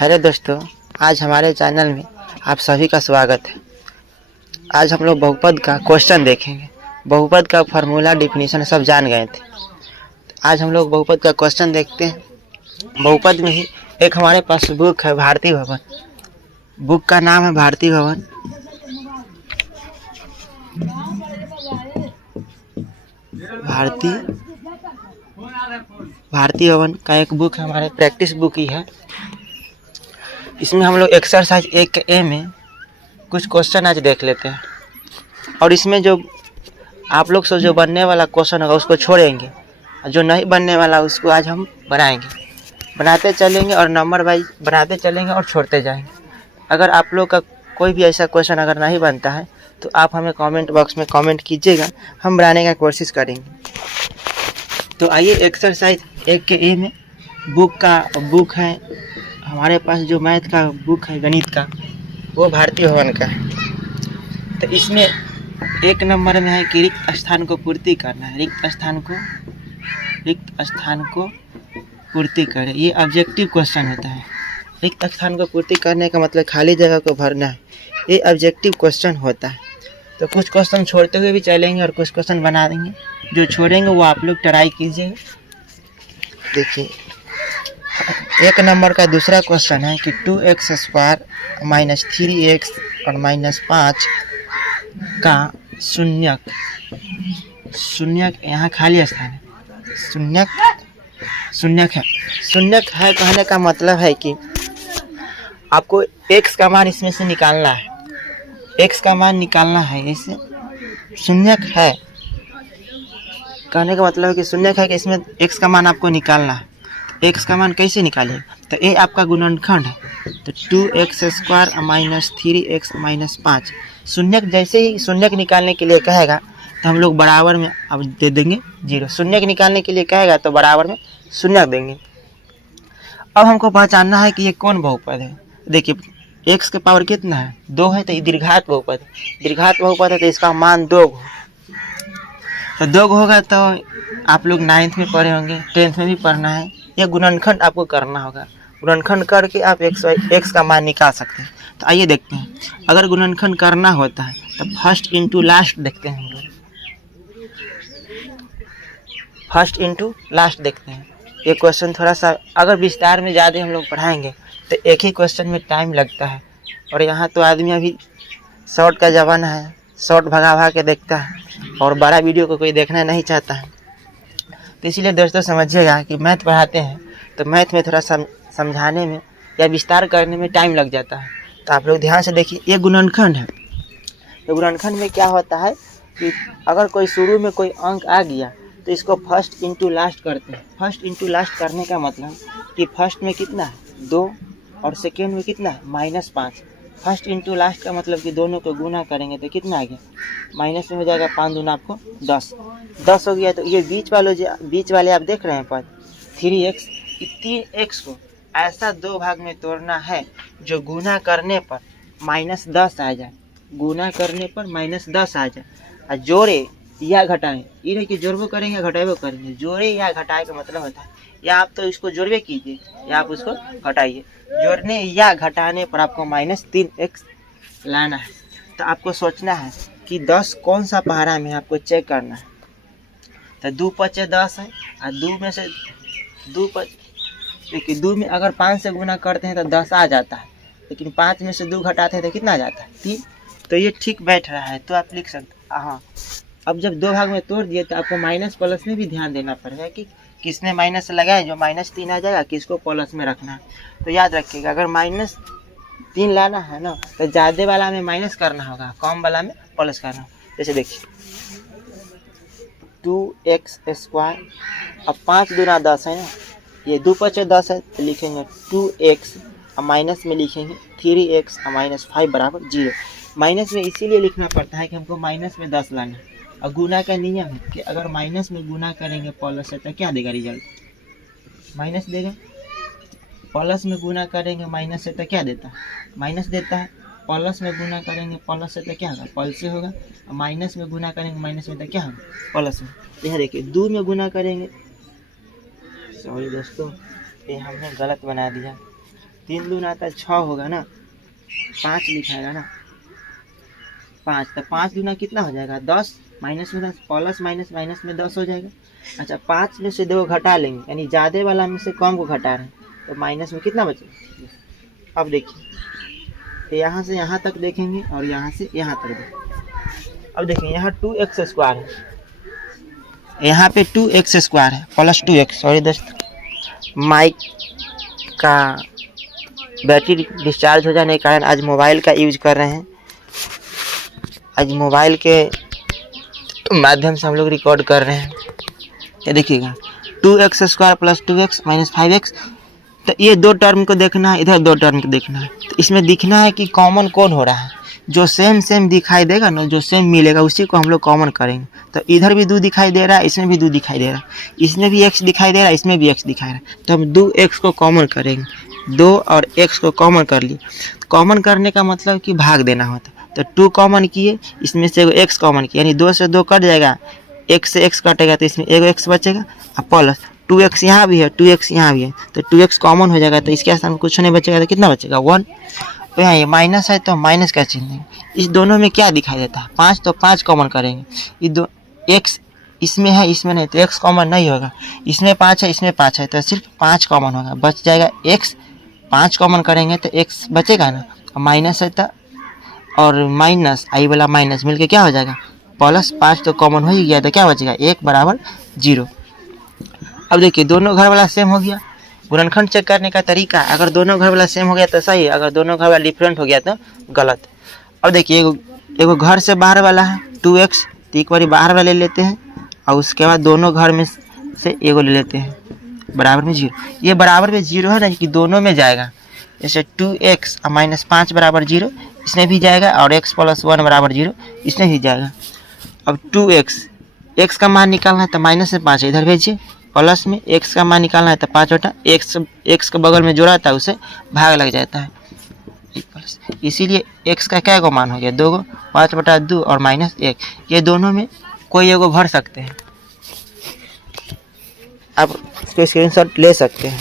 Hello दोस्तों, आज हमारे चैनल में आप सभी का स्वागत है। आज हम लोग बहुपद का क्वेश्चन देखेंगे। बहुपद का फार्मूला डिफिनीशन सब जान गए थे। आज हम लोग बहुपद का क्वेश्चन देखते हैं। बहुपद में ही एक हमारे पास बुक है, भारती भवन। बुक का नाम है भारती भवन। भारती भवन का एक बुक है, हमारे प्रैक्टिस बुक ही है। इसमें हम लोग एक्सरसाइज 1A में कुछ क्वेश्चन आज देख लेते हैं, और इसमें जो आप लोग से जो बनने वाला क्वेश्चन होगा उसको छोड़ेंगे, और जो नहीं बनने वाला उसको आज हम बनाएंगे। बनाते चलेंगे और नंबर वाइज बनाते चलेंगे और छोड़ते जाएंगे। अगर आप लोग का कोई भी ऐसा क्वेश्चन अगर नहीं बनता है तो आप हमें कमेंट बॉक्स में कमेंट कीजिएगा, हम बनाने का कोशिश करेंगे। तो आइए एक्सरसाइज 1A में बुक है हमारे पास, जो मैथ का बुक है गणित का, वो भारती भवन का है। तो इसमें 1 नंबर में है कि रिक्त स्थान को पूर्ति करना है। रिक्त स्थान को पूर्ति करें, ये ऑब्जेक्टिव क्वेश्चन होता है। रिक्त स्थान को पूर्ति करने का मतलब खाली जगह को भरना है, ये ऑब्जेक्टिव क्वेश्चन होता है। तो कुछ क्वेश्चन छोड़ते हुए भी चलेंगे और कुछ क्वेश्चन बना देंगे। जो छोड़ेंगे वो आप लोग ट्राई कीजिएगा। देखिए, 1 नंबर का दूसरा क्वेश्चन है कि 2x² - 3x और -5 का शून्यक यहाँ खाली स्थान है, शून्यक है। कहने का मतलब है कि आपको x का मान इसमें से निकालना है। x का मान निकालना है, इसे शून्यक है। कहने का मतलब है कि शून्यक है कि इसमें x का मान आपको निकालना है। x का मान कैसे निकालें? तो ये आपका गुणनखंड है। तो 2x² - 3x - 5 शून्यक, जैसे ही शून्यक निकालने के लिए कहेगा तो हम लोग बराबर में अब दे देंगे 0। शून्यक निकालने के लिए कहेगा तो बराबर में शून्यक देंगे। अब हमको पहचानना है कि ये कौन बहुपद है। देखिए, x के पावर कितना है? 2 है, तो ये दीर्घात बहुपद है। दीर्घात बहुपद है तो इसका मान 2 तो 2 होगा। तो आप लोग 9th में पढ़े होंगे, 10th में भी पढ़ना है। यह गुणनखंड आपको करना होगा। गुणनखंड करके आप x का मान निकाल सकते हैं। तो आइए देखते हैं, अगर गुणनखंड करना होता है तो फर्स्ट इंटू लास्ट देखते हैं। हम लोग फर्स्ट इंटू लास्ट देखते हैं। ये क्वेश्चन थोड़ा सा अगर विस्तार में ज़्यादा हम लोग पढ़ाएंगे तो एक ही क्वेश्चन में टाइम लगता है, और यहाँ तो आदमी अभी शॉर्ट का ज़माना है, शॉर्ट भगा के देखता है, और बड़ा वीडियो को कोई देखना नहीं चाहता है। तो इसीलिए दोस्तों समझिएगा कि मैथ पढ़ाते हैं तो मैथ में थोड़ा समझाने में या विस्तार करने में टाइम लग जाता है। तो आप लोग ध्यान से देखिए, ये गुणनखंड है। तो गुणनखंड में क्या होता है कि अगर कोई शुरू में कोई अंक आ गया तो इसको फर्स्ट इंटू लास्ट करते हैं। फर्स्ट इंटू लास्ट करने का मतलब कि फर्स्ट में कितना है? 2, और सेकेंड में कितना है? -5। फर्स्ट इंटू लास्ट का मतलब कि दोनों को गुना करेंगे तो कितना आ गया? माइनस में हो जाएगा 5 दूना आपको 10 हो गया। तो ये बीच वाले आप देख रहे हैं पद 3x, 3x को ऐसा 2 भाग में तोड़ना है जो गुना करने पर -10 आ जाए। गुना करने पर -10 आ जाए, और जोड़े या घटाएं। ये नहीं कि जोड़बो करेंगे या घटाएबो करेंगे। जोड़े या घटाए का मतलब होता है या आप तो इसको जोड़वे कीजिए या आप उसको घटाइए। जोड़ने या घटाने पर आपको -3x लाना है। तो आपको सोचना है कि 10 कौन सा पहाड़ा में आपको चेक करना है। तो 2 × 10 है, और 2 में से 2 में अगर 5 से गुना करते हैं तो 10 आ जाता है, लेकिन 5 में से 2 घटाते हैं तो कितना आ जाता है? 3। तो ये ठीक बैठ रहा है, तो आप लिख सकते हैं। हाँ, अब जब 2 भाग में तोड़ दिए तो आपको माइनस प्लस में भी ध्यान देना पड़ेगा कि किसने माइनस लगाए, जो -3 आ जाएगा किसको प्लस में रखना है। तो याद रखिएगा, अगर -3 लाना है ना तो ज़्यादा वाला में माइनस करना होगा, कम वाला में प्लस करना होगा। जैसे देखिए 2x², अब 5 दूना 10 है ना, ये 2 × 10 है तो लिखेंगे 2x, और माइनस में लिखेंगे 3x -5 बराबर 0। माइनस में इसीलिए लिखना पड़ता है कि हमको माइनस में 10 लाना है। और गुना का नियम है कि अगर माइनस में गुना करेंगे प्लस से तो क्या देगा रिजल्ट? माइनस देगा। प्लस में गुना करेंगे माइनस से तो क्या देता है? माइनस देता है। प्लस में गुना करेंगे प्लस से तो क्या होगा? प्लस से होगा। माइनस में गुना करेंगे माइनस में तो क्या होगा? प्लस में। तो यहाँ देखिए 2 में गुना करेंगे, सॉरी दोस्तों ये हमने गलत बना दिया। 3 दूना आता है 6 होगा ना, 5 लिखाएगा ना, 5, तो 5 दूना कितना हो जाएगा 10, माइनस में 10, प्लस माइनस माइनस में 10 हो जाएगा। अच्छा 5 में से 2 घटा लेंगे, यानी ज़्यादा वाला में से कम को घटा रहे हैं, तो माइनस में कितना बचेगा। अब देखिए, तो यहाँ से यहाँ तक देखेंगे और यहाँ से यहाँ तक देखेंगे। अब देखिए यहाँ 2x स्क्वायर है, यहाँ पे 2x स्क्वायर है प्लस 2x। सॉरी दोस्त, माइक का बैटरी डिस्चार्ज हो जाने के कारण आज मोबाइल का यूज कर रहे हैं। आज मोबाइल के माध्यम से हम लोग रिकॉर्ड कर रहे हैं। ये देखिएगा 2x square plus 2x minus 5x, तो ये 2 टर्म को देखना है, इधर 2 टर्म को देखना है। तो इसमें दिखना है कि कॉमन कौन हो रहा है, जो सेम दिखाई देगा ना, जो सेम मिलेगा उसी को हम लोग कॉमन करेंगे। तो इधर भी 2 दिखाई दे रहा है, इसमें भी 2 दिखाई दे रहा है, इसमें भी x दिखाई दे रहा है, इसमें भी x दिखाई रहा है। तो हम 2x को कॉमन करेंगे, 2 और x को कॉमन कर लिए। कॉमन करने का मतलब कि भाग देना होता है। तो 2 कॉमन किए, इसमें से एगो x कॉमन किया, यानी 2 से 2 कट जाएगा, x से x कटेगा, तो इसमें एगो x बचेगा। और प्लस 2x यहाँ भी है, 2x यहाँ भी है, तो 2x कॉमन हो जाएगा, तो इसके स्थान में कुछ नहीं बचेगा, तो कितना बचेगा 1। तो यहाँ ये माइनस है, तो माइनस का चिन्ह है। इस दोनों में क्या दिखाई देता है 5, तो 5 कॉमन करेंगे। ये दो x इसमें है, इसमें नहीं, तो x कॉमन नहीं होगा। इसमें 5 है, इसमें 5 है, तो सिर्फ 5 कॉमन होगा, बच जाएगा x। 5 कॉमन करेंगे तो x बचेगा ना, माइनस है तो, और माइनस आई वाला माइनस मिलके क्या हो जाएगा प्लस। 5 तो कॉमन हो ही गया, तो क्या बचेगा 1 बराबर 0। अब देखिए दोनों घर वाला सेम हो गया। गुणनखंड चेक करने का तरीका, अगर दोनों घर वाला सेम हो गया तो सही, अगर दोनों घर वाला डिफरेंट हो गया तो गलत। अब देखिए एगो घर से बाहर वाला है 2x, तो एक बार बाहर वाला ले लेते हैं, और उसके बाद दोनों घर में से एगो ले लेते हैं, बराबर में 0। ये बराबर में 0 है ना, कि दोनों में जाएगा। जैसे 2x और माइनस 5 बराबर 0, इसमें भी जाएगा, और x प्लस 1 बराबर 0, इसमें भी जाएगा। अब 2x का मान निकालना है, तो माइनस से 5 इधर भेजिए, प्लस में x का मान निकालना है, तो 5 बटा x के बगल में जोड़ा था उसे भाग लग जाता है, इसीलिए x का क्या को मान हो गया 2 को, 5 बटा 2 और माइनस 1। ये दोनों में कोई एगो भर सकते हैं, आप इसको स्क्रीनशॉट ले सकते हैं।